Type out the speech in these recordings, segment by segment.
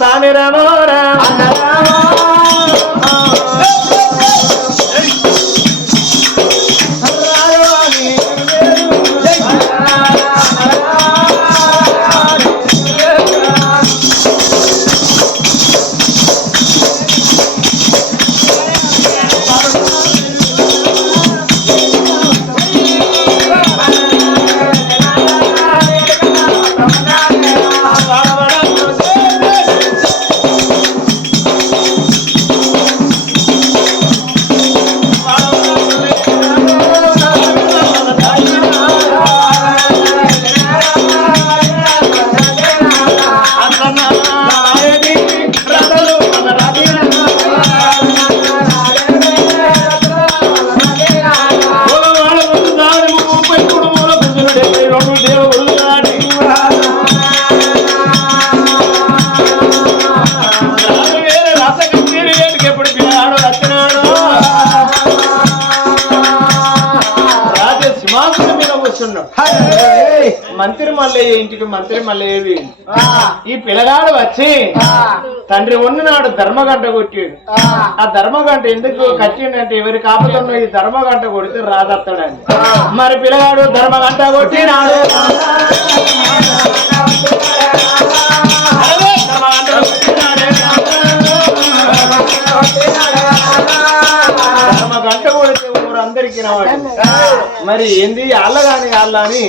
సామి రామో రామ మంత్రి మల్లయ్య ఇంటికి మంత్రి మల్లయ్యేవి ఈ పిల్లగాడు వచ్చి తండ్రి ఉన్ననాడు ధర్మగంట కొట్టాడు. ఆ ధర్మగంట ఎందుకు కట్టిండంటే ఎవరి కాపుతున్న ఈ ధర్మగంట కొడితే రాదత్తాడని. మరి పిల్లగాడు ధర్మగంట కొట్టినాడు. ధర్మగంట కొడితే ఊరందరికీ రావాలి. మరి ఏంది అల్ల కాని అల్ల అని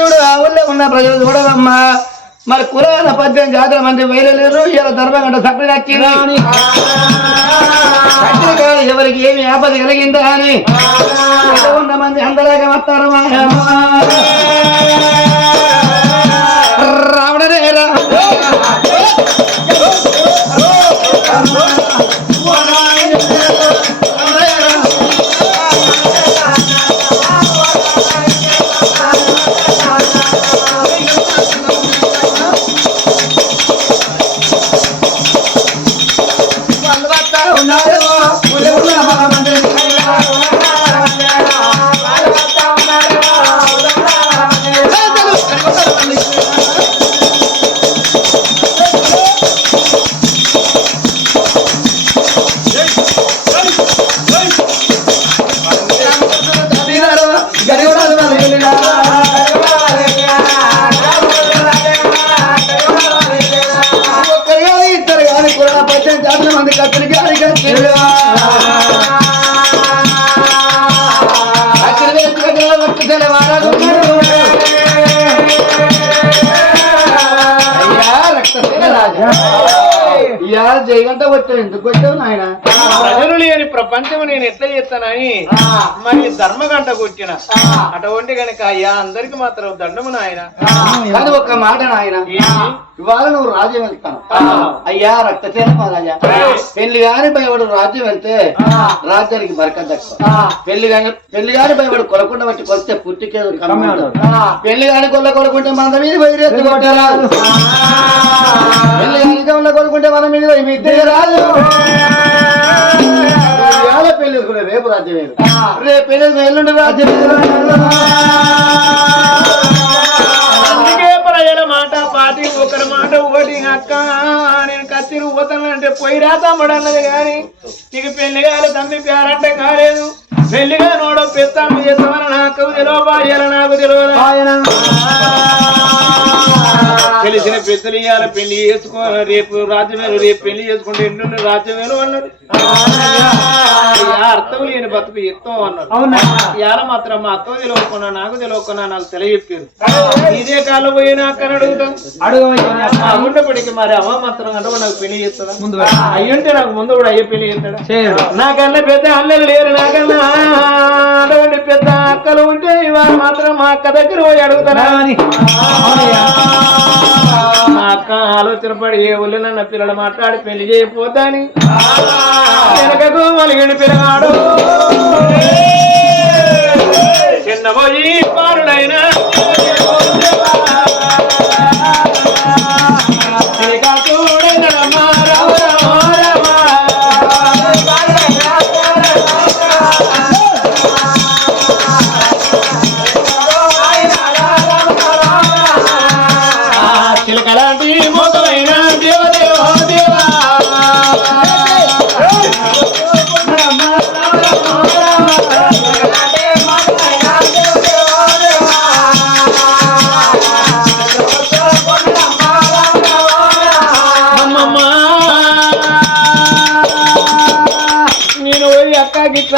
చూడు ఆ ఊళ్ళో ఉన్న ప్రజలు చూడవమ్మా. మరి కులాల 18 జాతుల మంది వేయలేరు. ఇలా ధర్మగంట సభ్యులు నచ్చింది కాదు ఎవరికి ఏమి ఆపద కలిగిందా అని ఉన్న మంది అందలాగా వస్తారు. రావడనేరా జయగంట వచ్చావు. ఎందుకు వచ్చావు నాయన? ప్రజలు లేని ప్రపంచం నేను ఎట్లా చేస్తానని మరి ధర్మగంట కొట్టిన. అటువంటి కనుక అయ్యా అందరికి మాత్రం దండము నాయన. కానీ ఒక్క మాట నాయన, ఇవాళ నువ్వు రాజ్యం వెళ్తాను అయ్యా. రక్తసేన మహారాజా పెళ్లి గాని భయపడు రాజ్యం వెళ్తే రాజ్యానికి బరకత ఎక్కువ. పెళ్లి గాని భయపడు కొలకుండా వచ్చి కొలిస్తే పుట్టికేదో పెళ్లి గాని కొలకుంటే మన మీద వైరెత్తి కొట్టరాదు. పెళ్లి గాని కొలకుంటే మన మీద మిద్దే రాదు. పెళ్లి రేపు రాజ్యం వేరు, రేపు పెళ్లి ఎల్లుండి రాజ్యం. ప్రజల మాట పాటి ఒకరి మాట ఒకటి. అక్క నేను కత్తిరి పోతానంటే పోయిరా తమ్ముడు అన్నది గాని ఇక పెళ్లి గారు తమ్మి పేరంటే కాలేదు. పెళ్లిగా నోడో పెత్తాను చేస్తామని నాకు తెలియదు, భార్యలు నాకు తెలియదు. తెలిసిన పెద్దలు ఇవాళ పెళ్లి చేసుకో, రేపు రాజ్యమేలు, రేపు పెళ్లి చేసుకుంటే ఎల్లుండి రాజ్యమేలు అన్నారు. అర్థం లేని బతుకు ఎత్తం అన్నారు. ఇవాళ మాత్రం మా అత్త తెలియకున్నా నాకు తెలియకున్నా నాకు తెలియజెప్పారు. ఇదే కాలం పోయినా అక్కని అడుగుతాం అడుగుంటప్పటికి మరి అమ్మ మాత్రం అంటే నాకు పెళ్లి చేస్తాడా? అయ్యంటే నాకు ముందు కూడా అయ్యే పెళ్లి చేస్తాడా? నాకన్నా పెద్ద అల్లలు లేరు, నాకన్నా అటువంటి పెద్ద అక్కలు ఉంటే ఇవాళ మాత్రం మా అక్క దగ్గర పోయి అడుగుతాడా అని మా అక్క ఆలోచన పడి ఏ ఊళ్ళో నన్న పిల్లలు మాట్లాడి పెళ్లి చేయపోతాని వెనకకు మలిగిడి పిల్లగాడు చిన్నబోయి పారుడైనా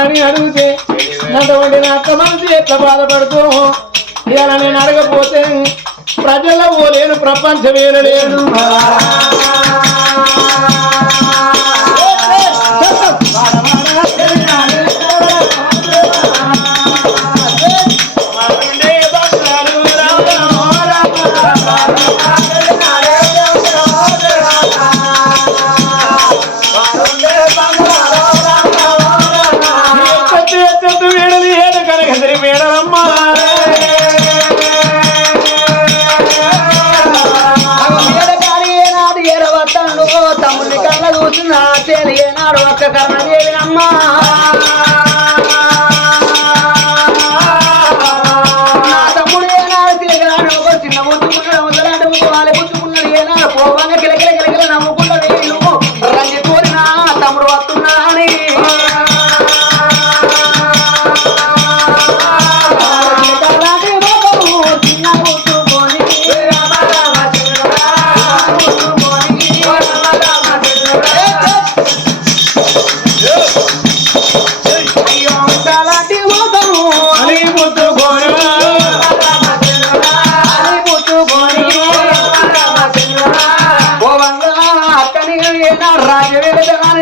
అని అడిగితే నటువంటి నా అక్క మనసు ఎట్లా బాధపడుతూ ఇలా నేను అడగపోతే ప్రజల్లో పోలేను ప్రపంచమేను లేను తమ్ముని కళ్ళ కూర్చున్నా తెలియనాడు ఒక్క కర్ణదేవినమ్మా నా తమ్ముడు ఏనాడు తిరగనాడు ఒక చిన్న ముచ్చుకున్నాడు మొదలాంటి ముక్కు వాళ్ళ పుచ్చుకున్నాడు ఏనాడు పోవాగా కిలకిల కిలకిల నమ్ముకున్న వేలు రంగి కోరినా తమ్ముడు వస్తున్నా అని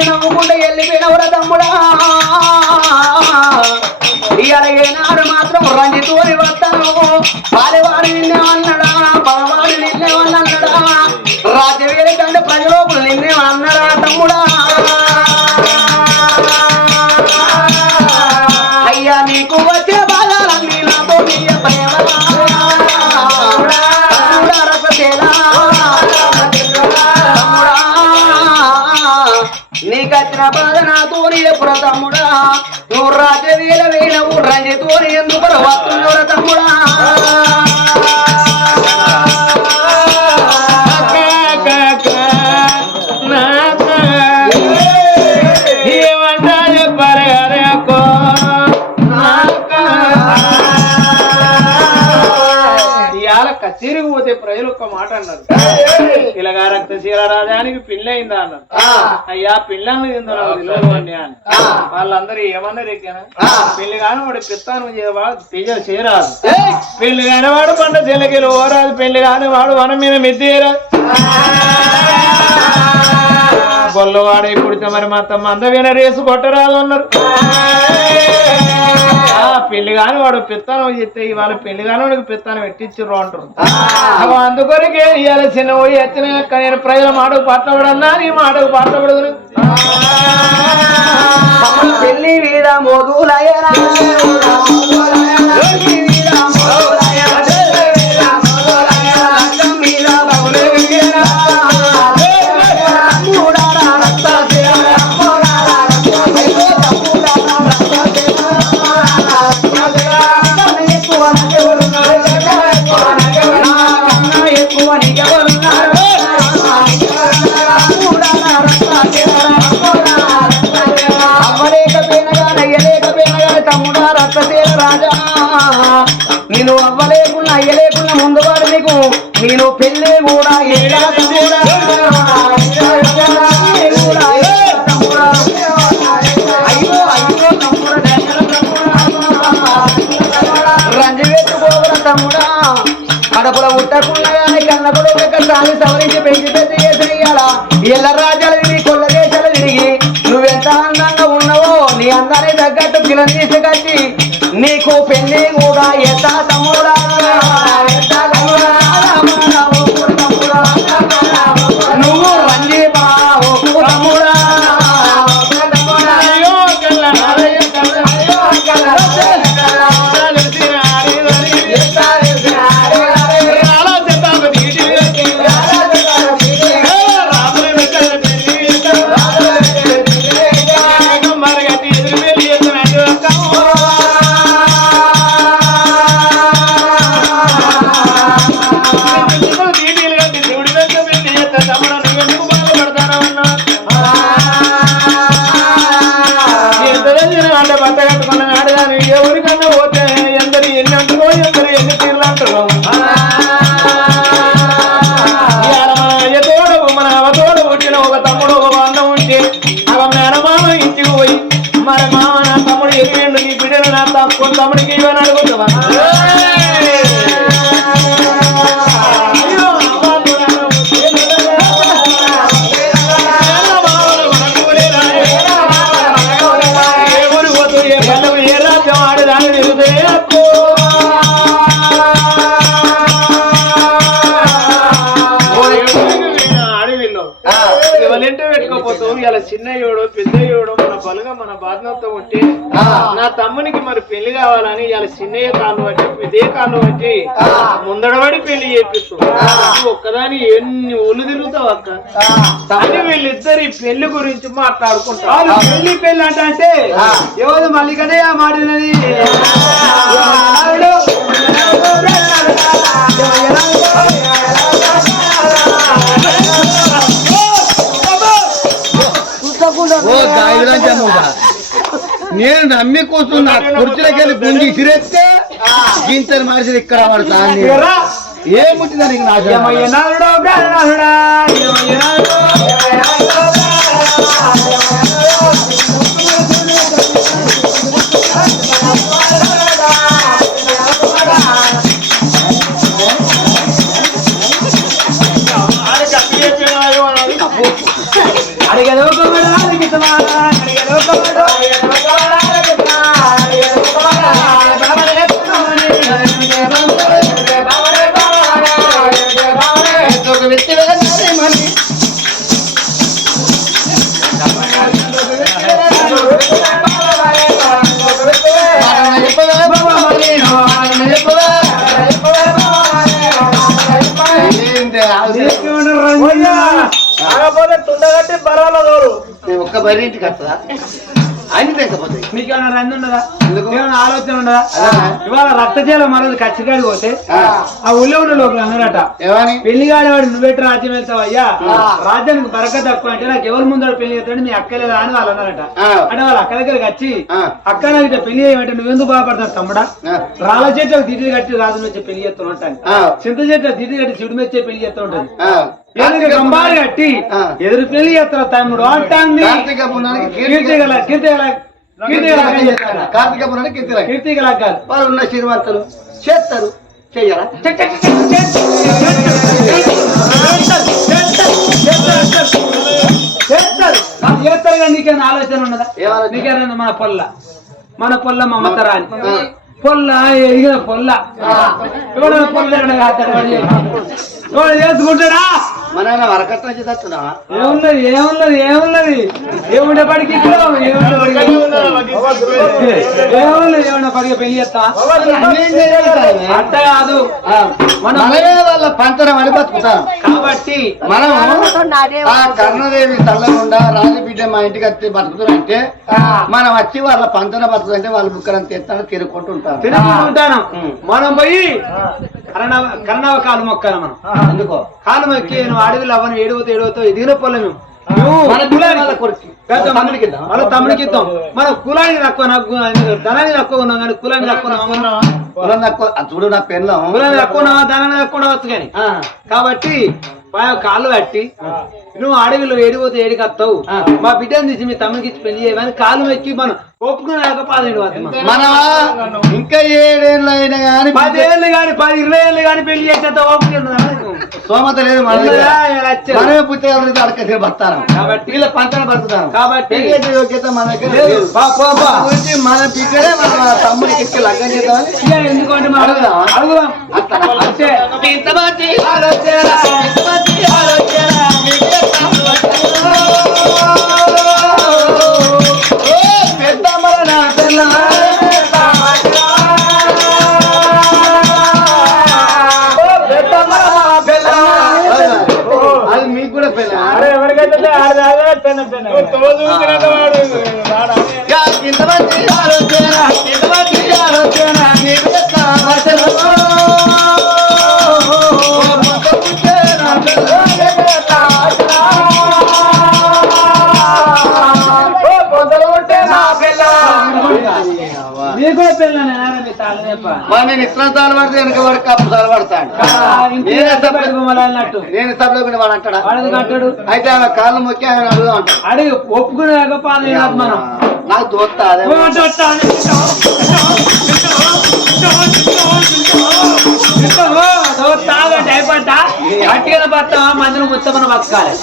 నమ్ముకుంటే వెళ్ళిపోయినవురా తమ్ముడా ఇలాగేనాడు మాత్రం రంజితోని వస్తాను పాలవాడు నిన్నేమన్నాడా పగవాడు నిన్నేమన్నాడా రాజ్యవేడి కంటే ప్రజలోపులు నిన్నేమన్నాడా తమ్ముడా అయ్యా నీకు వచ్చే బాధాలన్నీ నాతో ప్రేమ నీకచ్చిన బాధ నాతోని ఎప్పుడు తమ్ముడా నువ్వు రాజవీల వేయనవు రంజితోని ఎందుకు వస్తున్నావురా తమ్ముడా కచేరికి పోతే ప్రజలు ఒక్క మాట అన్నారు ఇలాగా రక్తశీల రాజానికి పెళ్లి అయిందా అన్నారు అయ్యా పెళ్ళని తెలియదు అని వాళ్ళందరూ ఏమన్నారు ఎక్కాను పెళ్లి కాని వాడు పిత్తాను చేయరాదు పెళ్లి కాని వాడు పంట చెల్లకిలు ఓరాదు పెళ్లి కాని వాడు వనం మీద మెత్తేరాదు గొల్లవాడే కుడితే మరి మా తమ్మ అందమైన రేసు కొట్టరాదు అన్నారు పెళ్లి కాని వాడు పిత్తానం చెప్తే ఇవాళ పెళ్లి కాని వాడికి పిత్తానం పెట్టించు అంటారు అందుకొరకే ఇవాళ చిన్న పోయి వచ్చిన నేను ప్రజల మాటకు పాటపడన్నా నీ మాటకు పాటపడదు పెళ్లి మీద మోదులయ్యరా నేను అవ్వలేకున్నా అయ్యలేకున్నా ముందు వాడు నీకు నేను పెళ్ళి కూడా అయ్యో అయ్యో రంజి పెట్టుకోగల తమ్ముడా కడపల ఉట్టకుండా కానీ కన్న కూడా దాన్ని సవరించి పెంచి పెద్ద చేసేయాలా ఎల్ల రాజ్యాలు తిరిగి కొల్ల దేశాలు తిరిగి నువ్వెంత అందంగా ఉన్నావో నీ అందాన్ని తగ్గట్టు పిల్లని తీసుకొచ్చి నీకు పెళ్లి కూడా ఎంత తమ్ముడా నువ్వు రంజీ బావు తమ్ముడా ఎవరికన్నా పోతే ఎందరు ఎన్ని అంటారో ఎందరు ఎన్ని తీర్లు అంటారో మన అవతోడు పుట్టిన ఒక తమ్ముడు ఒక అన్న ఉంటే ఆ మేనమామ ఇంటికి పోయి మరి మామ నా తమ్ముడు నా తక్కువ తమ్ముడికి ఇవని అడుగుతావా ఏ రాజ్యం ఆడదాని అడవిలో ఎవరింటి పెట్టుకోపోతావు ఇలా చిన్నయ్యోడు పెద్దయ్యోడు మన బలుగా మన బాధ్యతతో ఉంటే నా తమ్మునికి మరి పెళ్లి కావాలని ఇలా చిన్నయ్య కాళ్ళు బట్టి పెద్ద కాళ్ళు బట్టి ముందడబడి పెళ్లి చేపిస్తావు ఒక్కదాని ఎన్ని ఒళ్ళు తిరుగుతావు అక్క అని వీళ్ళిద్దరి పెళ్లి గురించి మాట్లాడుకుంటారు పెళ్లి అంటే ఎవరు మల్లికనే మాడినది నేను నమ్మి కూర్చున్నా కుర్చీలకెళ్ళి గుండి సిరేస్తే గింతలు మనిషి ఇక్కడ పడతా ఏముంటుంది దానికి తుండగట్టి బరాల దోరు ఒక్క బరి ఇంటికి వస్తుందా అని లేకపోతే మీకేమైనా రంది ఉండదా ఏమైనా ఆలోచన ఉండదా ఇవాళ రక్తజీల మరొకటి కచ్చిగాడి పోతే ఆ ఊళ్ళో ఉన్న లోపల అన్నారట పెళ్లి కాని వాడు నువ్వెట్టి రాజ్యం వెళ్తావు అయ్యా రాజ్యానికి బరక తక్కువ అంటే నాకు ఎవరి ముందు పెళ్లి చేస్తాడు మీ అక్క లేదా అని వాళ్ళు అన్నారట అంటే వాళ్ళ అక్క దగ్గరికి వచ్చి అక్క నాకు ఇట్లా పెళ్లి చేయమంటే నువ్వెందుకు బాధపడతావు తమ్ముడా రాళ్ళ చెట్లకు దిడ్డి కట్టి రాజు మెచ్చే పెళ్లి చేస్తూ ఉంటాను చింత చెట్లకు దిడ్డి కట్టి చిడు మెచ్చే పెళ్లి చేస్తూ ఉంటుంది గంబారు కట్టి ఎదురు పెళ్లి చేస్తారు తమ్ముడు అంటాంది కీర్తిగల వాళ్ళు ఉన్న శ్రీమంతులు చేస్తారు చెయ్యాలా చేస్తారు కానీ నీకేమైనా ఆలోచన ఉన్నదా నీకేమైనా మన పొల్ల మమతరా అని పొల్ల ఎదిగిన పొల్ల ఎవడన్నా పొల్ల చేసుకుంటాడా మన వరకట్నం చేస్తున్నా ఏమున్నది ఏముండే పడికి ఏమన్నా పడిగా పెళ్లి చేస్తా అట్ట కాదు వాళ్ళ పంచరం అని బతుకుతాం కాబట్టి మనం ఆ కర్ణదేవి తల్లకుండా రాజబిడ్డ మా ఇంటికి వచ్చి బతుకుతుంటే మనం వచ్చి వాళ్ళ పంచన బతుకుతుంటే వాళ్ళ బుక్కలను తెస్తాను తిరుగుకుంటుంటాం మనం పోయి కర్ణవ కాలు మొక్కాలి మనం ఎందుకో కాలు మొక్కి నువ్వు అడవిలో అవన్నీ ఏడుగుతో ఎదిగిన పొలం మన తమ్ముడికి ఇద్దాం మన కులానికి తక్కువ ధనాన్ని తక్కువ ఉన్నాం కానీ కులానికి తక్కువ చూడు నా పెళ్ళం కులానికి తక్కువ ఉన్నావా ధనాన్ని తక్కువ ఉండవచ్చు కానీ కాబట్టి కాళ్ళు కట్టి నువ్వు అడవిలో ఏడిపోతే ఏడికి వస్తావు మా బిడ్డను తీసి మీ తమ్ముడికి ఇచ్చి పెళ్లి చేయమని కాళ్ళు ఎక్కి మనం ఒప్పుకున్నాక 10 ఏళ్ళు మన ఇంకా 7 ఏళ్ళు అయినా కానీ 10 ఏళ్ళు కానీ 10-20 ఏళ్ళు కానీ పెళ్లి చేసేంత ఓపిక సోమత లేదు మనమే పుస్తకాలు అడక బతాను కాబట్టి వీళ్ళ పంచన బతుకుతాను కాబట్టి యోగ్యత మన దగ్గర మన బిడ్డలే మన తమ్ముడికి ఇచ్చి లగ్గం చేద్దామని ఎందుకంటే మనం అడుగుదాం అది మీకు కూడా పెళ్ళ ఎవరికైతే నేను ఇట్లా తాలు పడితే వెనక వాడు కప్పు తాలు పడతాడు నేను సభలో కూడా వాడు అంటాడు అయితే ఆమె కాళ్ళు మొక్కి ఆయన అడుగుదాం అంటాడు అడిగి ఒప్పుకునే మనం నాకు దోస్తా అదే మందిని ముచ్చమని బతకాలి.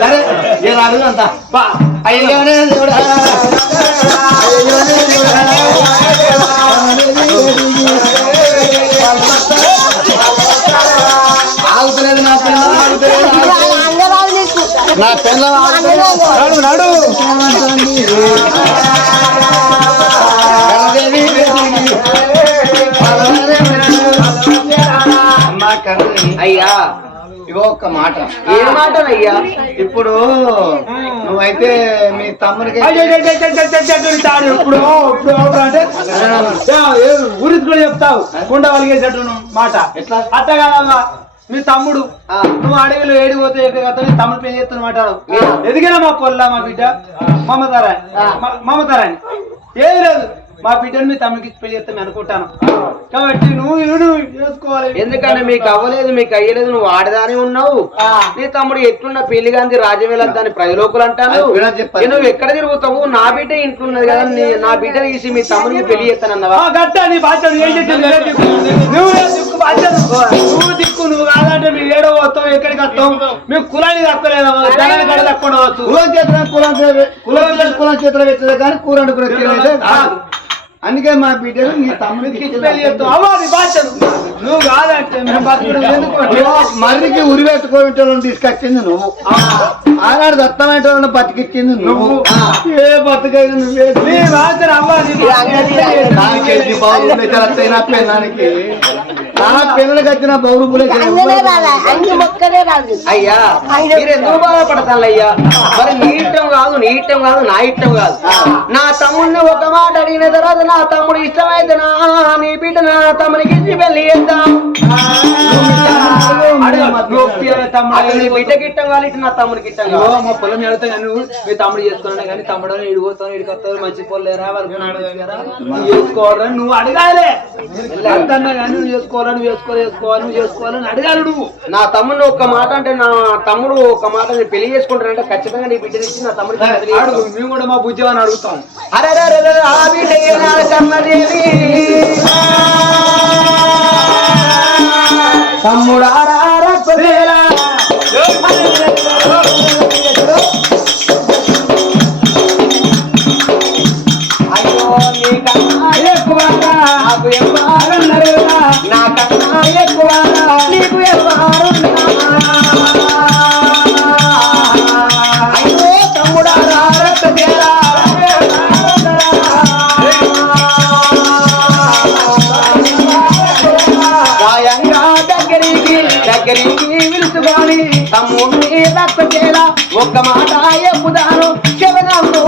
సరే నేను అడుగుంతా అయ్యోనే దేవుడా ఆగుతలేదు నా పిల్ల నా పిల్ల నాడు అయ్యా ఇగో ఒక్క మాట. ఏ మాటలయ్యా? ఇప్పుడు నువ్వైతే మీ తమ్ముడికి ఇప్పుడు అంటే ఊరికి కూడా చెప్తావు కుండ వలిగేసేట్టు మాట ఎట్లా? అట్లా కాదమ్మా. మీ తమ్ముడు నువ్వు అడవిలో ఏడిపోతే నీ తమ్ముడు పెళ్లి చేస్తున్న మాట్లాడు. ఎదిగినా మా పొల్ల మా బిడ్డ మమతారాని ఏది లేదు. మా బిడ్డను మీ తమ్ముడికి పెళ్లి చేస్తాను అనుకుంటాను. కాబట్టి నువ్వు చేసుకోవాలి. ఎందుకంటే మీకు అవ్వలేదు, మీకు అయ్యలేదు, నువ్వు ఆడదాని ఉన్నావు. నీ తమ్ముడు ఎట్లున్న పెళ్లి గాంధీ రాజవేళ దాని ప్రజలోకులు అంటాను. నువ్వు ఎక్కడ తిరుగుతావు? నా బిడ్డ ఇంట్లో ఉన్నది కదా, నా బిడ్డ తీసి మీ తమ్ముడికి పెళ్లి చేస్తానన్నావా? గట్ట నీ బాధ్యత నువ్వు దిక్కు. నువ్వు కాదంటే మీ ఏడో వస్తావు, ఎక్కడికి వస్తావు? మేము కులానికి తక్కలేదా? జనాన్ని కడ తక్కువ కులం చేతులు పెట్టలేదు కానీ కూర వండుకునే అందుకే మా బిడ్డలు నీ తమ్ముడికి పెళ్లి చేస్తావు. అవ్వాలి బాధ్యత. నువ్వు కాదంటే మేము బతుకుడు ఎందుకు? మర్రికి ఉరి పెట్టుకోవటం తీసుకొచ్చింది నువ్వు. ఆనాడు దత్తమైన బతికిచ్చింది నువ్వు. ఏ బతుకైనా నువ్వే. నీ బాధ్యత అవ్వాలి. నా పెళ్ళానికి నా పిల్లలకి వచ్చిన బౌరుపులే అయ్యా మీరు ఎందుకు బాధపడతాను అయ్యా? మరి నీ ఇష్టం కాదు, నీ ఇష్టం కాదు, నా ఇష్టం కాదు. నా తమ్ముడిని ఒక మాట అడిగిన తర్వాత నా తమ్ముడు ఇష్టమైతే నీ బిడ్డ నా తమ్ముడికి ఇచ్చి పెళ్లి చేద్దాం. నీ బిడ్డకి ఇష్టం కాదు, నా తమ్ముడికి ఇష్టం కాదు. మా పొలం వెళ్తా నువ్వు మీ తమ్ముడు చేసుకున్నా కానీ తమ్ముడు ఇడిపోతావు ఇడికొస్తావు మంచి పొలేరా వరకు చేసుకోవాలని నువ్వు అడగాలి. అంతన్నా కానీ నువ్వు చేసుకోవాలి, నువ్వు చేసుకోవాలి, నువ్వు చేసుకోవాలని అడగాలి నువ్వు. నా తమ్ముడు ఒక్క మాట అంటే నా తమ్ముడు ఒక మాట పెళ్లి చేసుకుంటానంటే ఖచ్చితంగా నీ బిడ్డ ఇచ్చి నా తమ్ముడికి అడుగు. మేము కూడా మా బుజ్జవాన్ని అడుగుతాం. తమ్ముడా అయ్యో నీకన్నా ఎక్కువ నాకు ఎవరు నాకన్నా ఎక్కువ నీకు ఎవరు? అయ్యో తమ్ముడా గాయంగా దగ్గరికి పిలుచుకొని తమ్ముడిని రక్త చేల ఒక్క మాట ఎప్పుదాను శవనము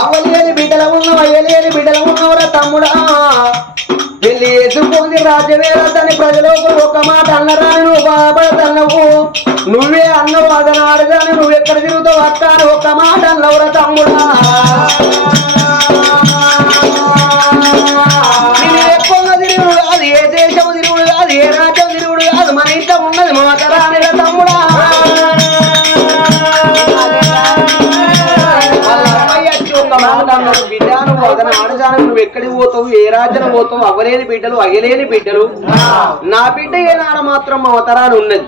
అవ్వలేని బిడ్డల ఉన్నావు, అయ్యలేని బిడ్డల ఉన్నవరా తమ్ముడా. పెళ్లి చేసుకుంది రాజ్యవేళ దాని ప్రజలు ఒక మాట అన్నరా నువ్వు బాధపడతావు. నువ్వే అన్నవు అదనాడు కానీ నువ్వు ఎక్కడ తిరుగుతావు అక్క అని ఒక మాట అన్నవురా తమ్ముడా. నేను ఎక్కువగా తిరుగుడు కాదు, ఏ దేశము తిరుగుడు కాదు, ఏ రాజ్యం తిరుగుడు కాదు, మన ఇంట్లో ఉన్నది మాతరానిగా తమ్ముడా. బిడ్డ నువ్వు అదన ఆడదానం నువ్వు ఎక్కడికి పోతావు, ఏ రాజ్యం పోతావు? అవ్వలేని బిడ్డలు అయ్యలేని బిడ్డలు. నా బిడ్డ ఏనాడ మాత్రం మమతరాన్ని ఉన్నది.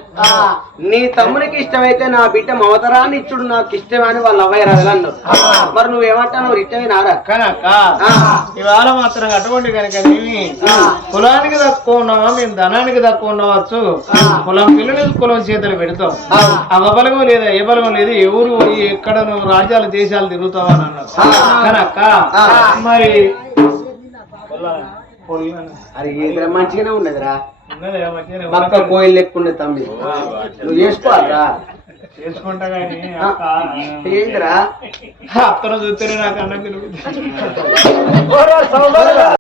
నీ తమ్మునికి ఇష్టమైతే నా బిడ్డ మమతరాన్ని ఇచ్చుడు నాకు ఇష్టమని వాళ్ళు అవ్వయ్య అన్నారు. మరి నువ్వేమంటావు? ఇష్టమేనారా? కనుక ఇవాళ మాత్రం అటువంటి కనుక కులానికి తక్కువ ఉన్నావా, మేము ధనానికి తక్కువ ఉండవచ్చు. కులం పిల్లలు కులం చేతులు పెడతాం. అవ్వబలగం లేదా ఏ బలగం లేదు, ఎవరు ఎక్కడ నువ్వు రాజ్యాలు దేశాలు తిరుగుతావా అని అన్నారు. కనుక మరి అది ఏదిరా మంచిగానే ఉన్నదిరా, పక్క కోయిల్ లెక్కుండే తమ్మి. నువ్వు చేసుకోవాలరా, చేసుకుంటా కానీ ఏందిరా అత్తను చూస్తేనే నాకు అన్న పిలుగు.